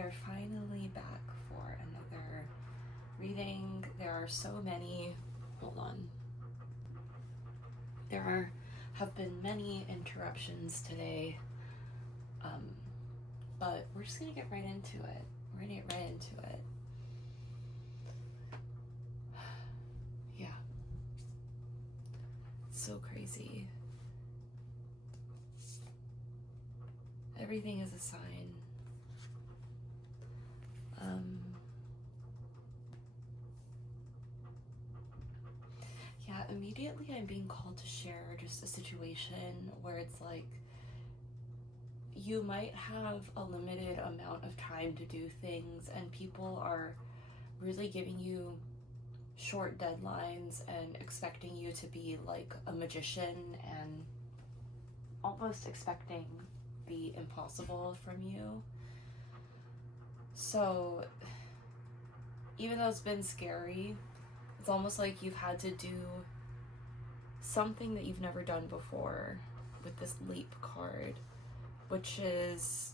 are finally back for another reading. There are so many, hold on. Have been many interruptions today, but we're just gonna get right into it. We're gonna get right into it. Yeah. It's so crazy. Everything is a sign. Yeah, immediately I'm being called to share just a situation where it's like you might have a limited amount of time to do things and people are really giving you short deadlines and expecting you to be like a magician and almost expecting the impossible from you. So even though it's been scary, it's almost like you've had to do something that you've never done before with this leap card, which is,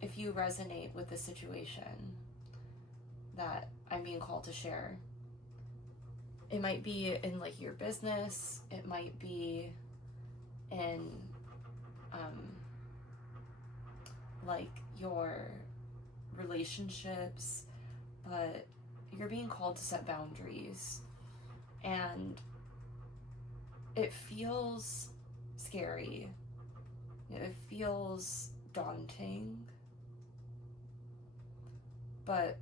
if you resonate with the situation that I'm being called to share, it might be in like your business, it might be in like your relationships, but you're being called to set boundaries and it feels scary. It feels daunting, but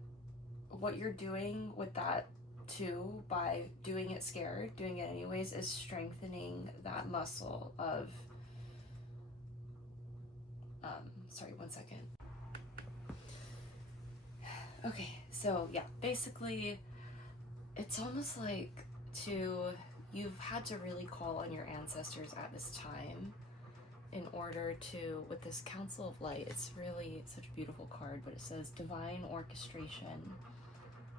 what you're doing with that too, by doing it scared, doing it anyways, is strengthening that muscle of sorry, 1 second. Okay, so yeah, basically it's almost like you've had to really call on your ancestors at this time in order to, with this Council of Light, it's really such a beautiful card, but it says divine orchestration,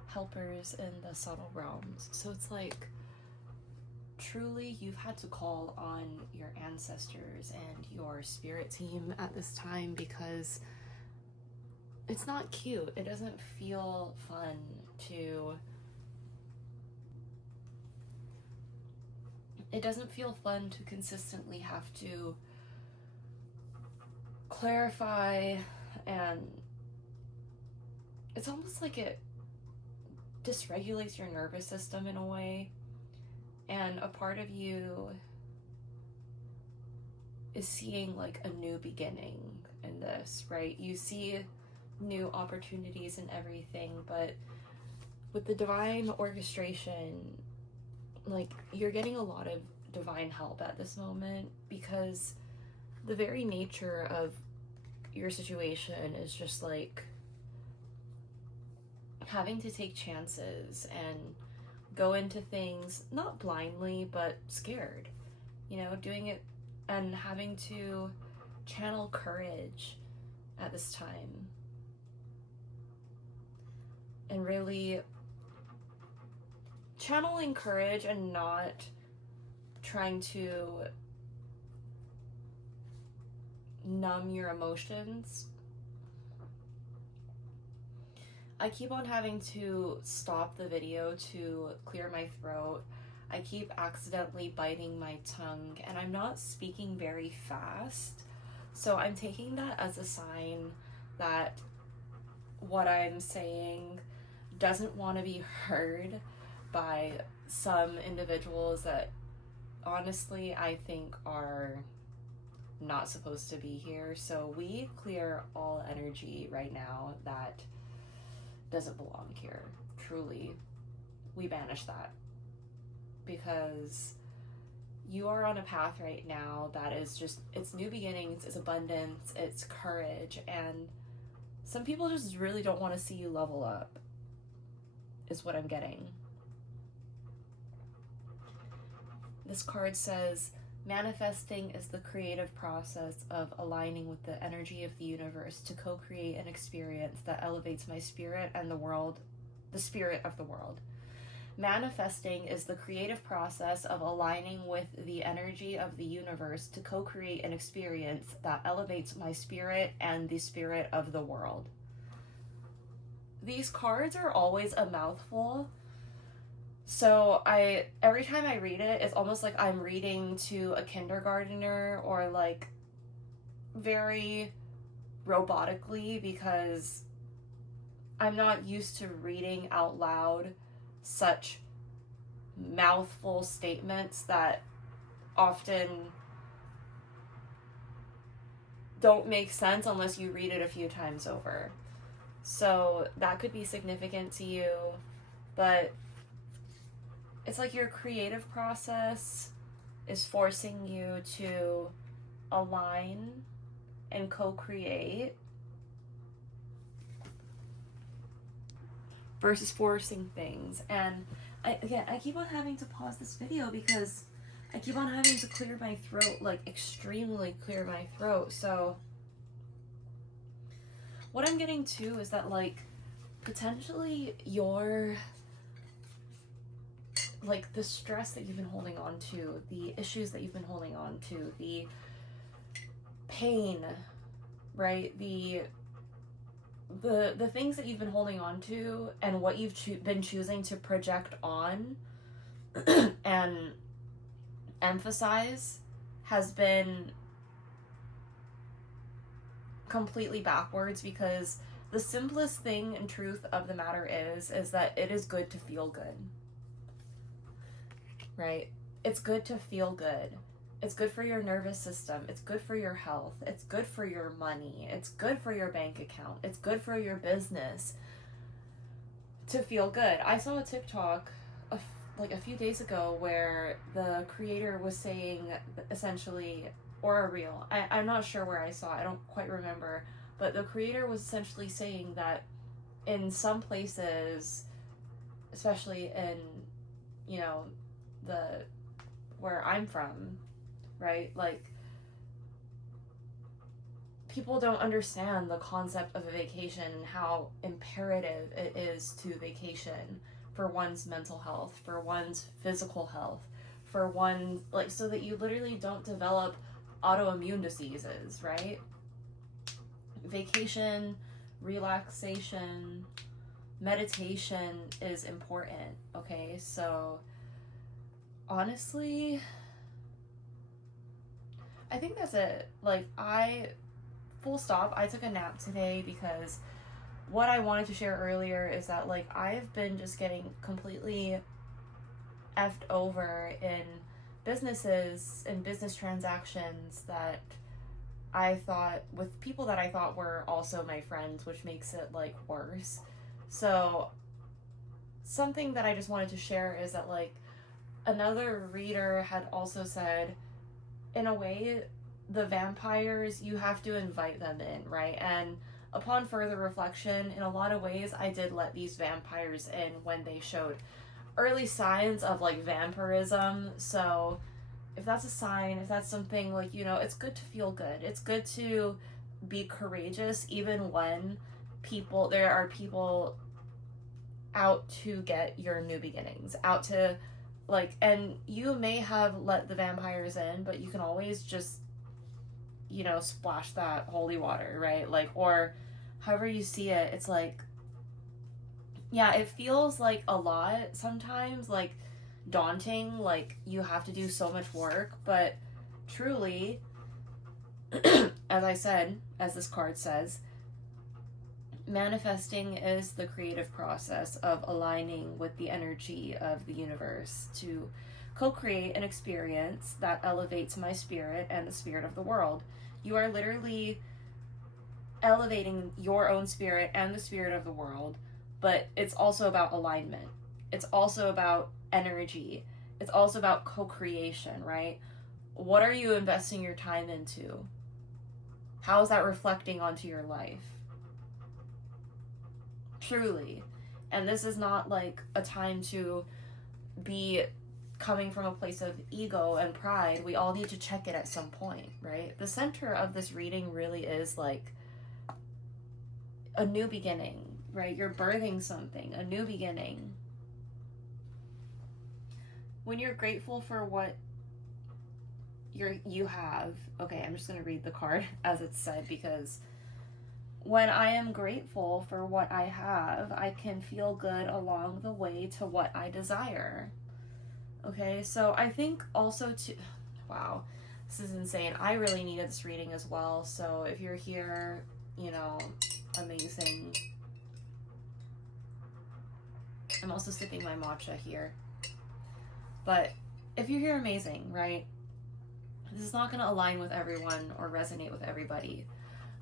helpers in the subtle realms. So it's like truly you've had to call on your ancestors and your spirit team at this time because it's not cute. It doesn't feel fun to consistently have to clarify, and it's almost like it dysregulates your nervous system in a way, and a part of you is seeing like a new beginning in this, right? You see new opportunities and everything, but with the divine orchestration, like you're getting a lot of divine help at this moment because the very nature of your situation is just like having to take chances and go into things not blindly but scared, doing it and having to channel courage at this time and really channeling courage and not trying to numb your emotions. I keep on having to stop the video to clear my throat. I keep accidentally biting my tongue and I'm not speaking very fast. So I'm taking that as a sign that what I'm saying doesn't want to be heard by some individuals that honestly I think are not supposed to be here. So we clear all energy right now that doesn't belong here. Truly, we banish that because you are on a path right now that is just, it's new beginnings, it's abundance, it's courage, and some people just really don't want to see you level up is what I'm getting. This card says, manifesting is the creative process of aligning with the energy of the universe to co-create an experience that elevates my spirit and the world, the spirit of the world. Manifesting is the creative process of aligning with the energy of the universe to co-create an experience that elevates my spirit and the spirit of the world. These cards are always a mouthful. So every time I read it, it's almost like I'm reading to a kindergartner, or like very robotically, because I'm not used to reading out loud such mouthful statements that often don't make sense unless you read it a few times over. So that could be significant to you, but it's like your creative process is forcing you to align and co-create versus forcing things. And I keep on having to pause this video because I keep on having to clear my throat, like extremely clear my throat. So what I'm getting to is that, like, potentially your, like, the stress that you've been holding on to, the issues that you've been holding on to, the pain, right? The things that you've been holding on to and what you've been choosing to project on and emphasize has been completely backwards, because the simplest thing and truth of the matter is that it is good to feel good, right? It's good to feel good. It's good for your nervous system. It's good for your health. It's good for your money. It's good for your bank account. It's good for your business to feel good. I saw a TikTok like a few days ago where the creator was saying, essentially, or a reel, I'm not sure where I saw it, I don't quite remember, but the creator was essentially saying that in some places, especially in, you know, where I'm from, right, like, people don't understand the concept of a vacation and how imperative it is to vacation for one's mental health, for one's physical health, for one, like, so that you literally don't develop autoimmune diseases, right? Vacation, relaxation, meditation is important, okay? So honestly, I think that's it. Like, full stop, I took a nap today because what I wanted to share earlier is that, like, I've been just getting completely effed over in businesses and business transactions that I thought, with people that I thought were also my friends, which makes it, like, worse. So something that I just wanted to share is that, like, another reader had also said, in a way, the vampires, you have to invite them in, right? And upon further reflection, in a lot of ways, I did let these vampires in when they showed early signs of, like, vampirism. So if that's a sign, if that's something, like, you know, it's good to feel good. It's good to be courageous even when there are people out to get your new beginnings, out to, like, and you may have let the vampires in, but you can always just, you know, splash that holy water, right? Like, or however you see it, it's like, yeah, it feels like a lot sometimes, like daunting, like you have to do so much work, but truly, as I said, as this card says, manifesting is the creative process of aligning with the energy of the universe to co-create an experience that elevates my spirit and the spirit of the world. You are literally elevating your own spirit and the spirit of the world, but it's also about alignment. It's also about energy. It's also about co-creation, right? What are you investing your time into? How is that reflecting onto your life? Truly. And this is not like a time to be coming from a place of ego and pride. We all need to check it at some point, right? The center of this reading really is like a new beginning, right? You're birthing something, a new beginning. when you're grateful for what you have, okay, I'm just going to read the card as it's said, because when I am grateful for what I have, I can feel good along the way to what I desire. Okay, so I think also to, wow, this is insane. I really needed this reading as well. So if you're here, you know, amazing. I'm also sipping my matcha here. But if you're here, amazing, right? This is not going to align with everyone or resonate with everybody.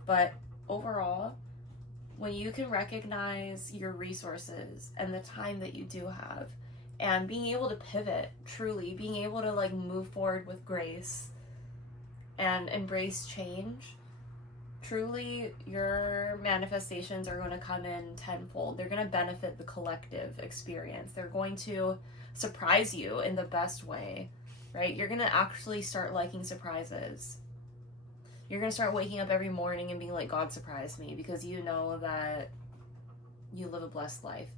But overall, when you can recognize your resources and the time that you do have, and being able to pivot, truly, being able to like move forward with grace and embrace change, truly your manifestations are going to come in tenfold. They're going to benefit the collective experience. They're going to surprise you in the best way, right? You're going to actually start liking surprises. You're going to start waking up every morning and being like, God surprised me, because you know that you live a blessed life.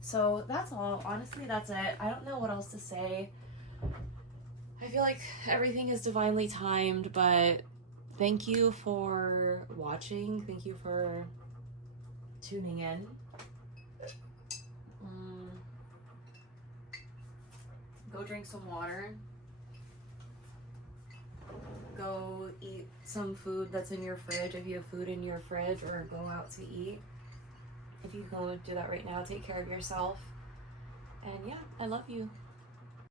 So that's all. Honestly, that's it. I don't know what else to say. I feel like everything is divinely timed, but thank you for watching. Thank you for tuning in. Go drink some water. Go eat some food that's in your fridge if you have food in your fridge, or go out to eat. If you go do that right now, take care of yourself. And yeah, I love you.